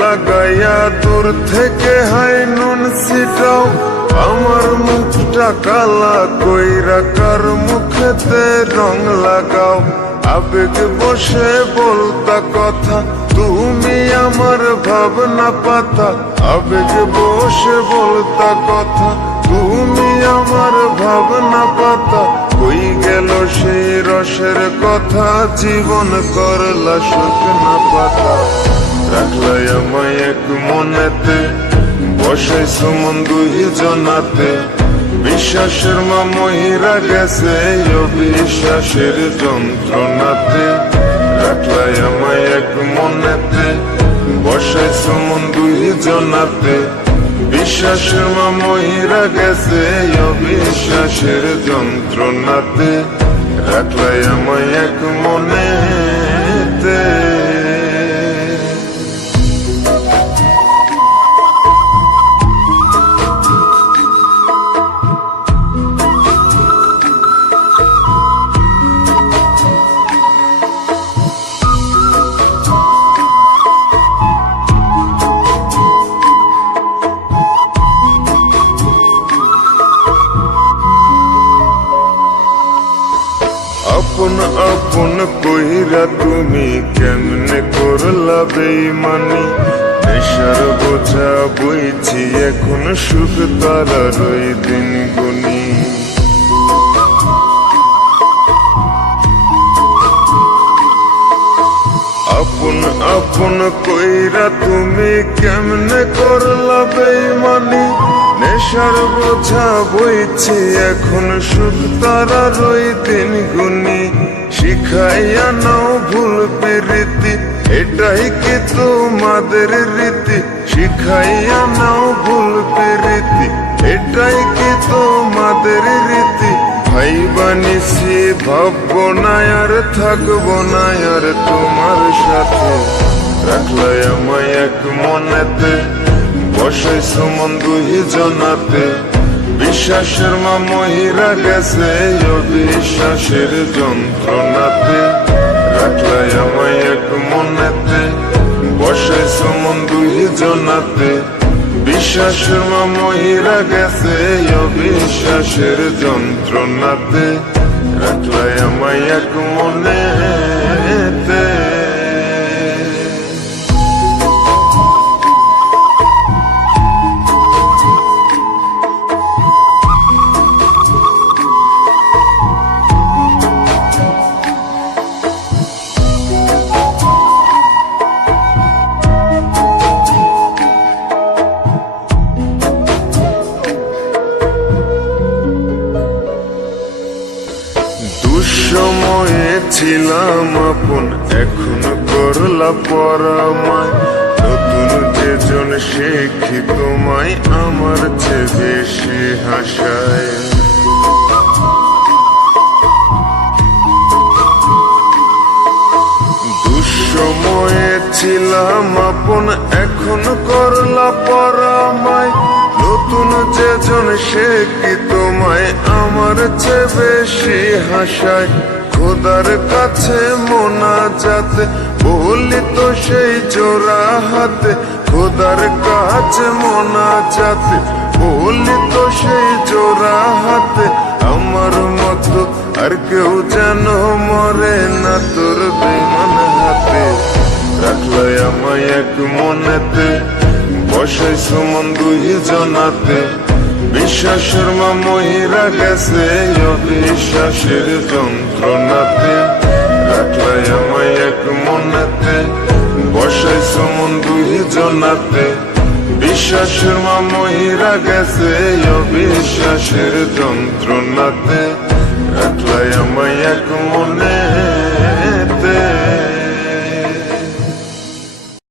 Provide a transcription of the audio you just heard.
লাগাইয়া দূর থেকে হাই নুন ছিটাও, আমার মুখটা কালা কইরা কার মুখেতে রং লাগাও। আবেগ বসে বলতা কথা, তুমি আমার ভাবনা পাতা। আবেগ বসে বলতা কথা, তুমি আমার ভাবনা পাতা। কই গেল সেই রসের কথা, জীবন করলা শুকনা পাতা। রাখলাই আমায় এক মনেতে, বসাইছো মন দুই জনাতে। বিশ্বাসের মা মহিরা গেছে অবিশ্বাসের যন্ত্রণাতে। রাখলাই আমায় এক মনেতে, বসাইছো মন দুই জনাতে। বিশ্বাসের মা মহিরা গেছে অবিশ্বাসের যন্ত্রণাতে। রাখলাই আমায় এক মনেতে। আপন আপন কইরা তুমি কেমনে করলা বেইমানি। নেশার বোঝা বইছি এখন, সুখ তারার ওই দিন গুনি। আপন আপন কইরা তুমি কেমনে করলা বেইমানি। নেশার বোঝা বইছি এখন, সুখ তারার ওই দিন গুনি। শিখাইয়া নাও ভুল প্রীতি, এটাই কি তোমাদের রীতি। শিখাইয়া নাও ভুল প্রীতি, এটাই কি তোমাদের রীতি। ভাই বানিছি ভাববো না আর থাকবো না আর তোমার সাথে। রাখলাই আমায় এক মনেতে, বসাইছো মন দুই জনাতে। বিশ্বাসের মা মহিরা গেছে অবিশ্বাসের যন্ত্রণাতে। রাখলাই আমায় এক মনেতে, বসাইছো মন দুই জনাতে। বিশ্বাসের মা মহিরা গেছে অবিশ্বাসের যন্ত্রণাতে। রাখলাই আমায় এক মনেতে। দুঃসময়ে ছিলাম আপন, এখন করলা পরামায়। নতুন যেজন শেখি তোমায়, আমার চেয়ে বেশি হাসায়। দুঃসময়ে ছিলাম আপন, এখন করলা পরামায়। নতুন যেজন শেখি তোমায়, আমার চেয়ে বেশি হাসায়। খোদার কাছে মোনাজাতে বলি তো সেই জোড়া হাতে। খোদার কাছে মোনাজাতে বলি তো সেই জোড়া হাতে। আমার মতো আর কেউ যেন মরে না তোর বেমান হাতে। রাখলাই আমায় এক মনেতে, বসাইছো মন দুই জনাতে। বিশ্বাসের মা মহিরা গেছে অবিশ্বাসের যন্ত্রণাতে। রাখলাই আমায় এক মনেতে, বসাইছো মন দুই জনাতে। বিশ্বাসের মা মহিরা গেছে অবিশ্বাসের যন্ত্রণাতে। রাখলাই আমায় এক মনে।